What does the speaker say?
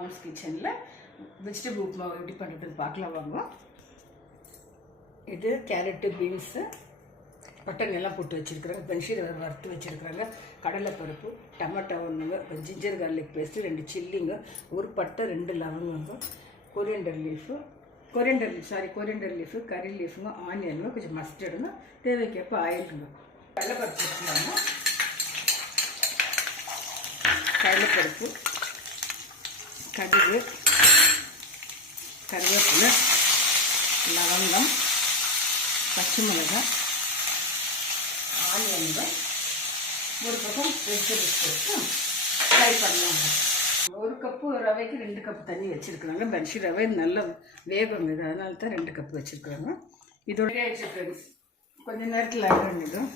Moms கிச்சனில் vegetable upma எப்படி பண்ணுறதுன்னு பார்க்கலாம் வாங்க. இது கேரட்டு, பீன்ஸு, பட்டன் எல்லாம் போட்டு வச்சுருக்குறாங்க, பென்ஷீட் வறுத்து வச்சுருக்குறாங்க, கடலைப்பருப்பு, டமாட்டோ ஒன்றுங்க, ஜிஞ்சர் கார்லிக் பேஸ்ட்டு, 2 சில்லிங்க, ஒரு பட்டை, 2 லவங்கங்க, கொரியண்டர் லீஃபு, கறி லீஃபுங்க, ஆனியனுங்க, கொஞ்சம் மஸ்டர்டுங்க, தேவைக்கேற்ப ஆயிலுங்க. கடலைப்பருப்பு வச்சுக்கலாங்க. கடலைப்பருப்பு, கடுகு, கருவேப்பிலை, லவங்கம், பச்சை மிளகாய், ஆனியன்கள், ஒரு பக்கம் வெஜிடபிள்ஸ் போட்டு ஃப்ரை பண்ணலாங்க. 1 கப்பு ரவைக்கு 2 கப் தண்ணி வச்சுருக்குறாங்க. பென்ஷீட் ரவை நல்ல வேகம் இது, அதனால தான் 2 கப் வச்சுருக்குறாங்க. இதோட ஃப்ரெண்ட்ஸ் கொஞ்சம் நேரத்தில் ஆகிடும்.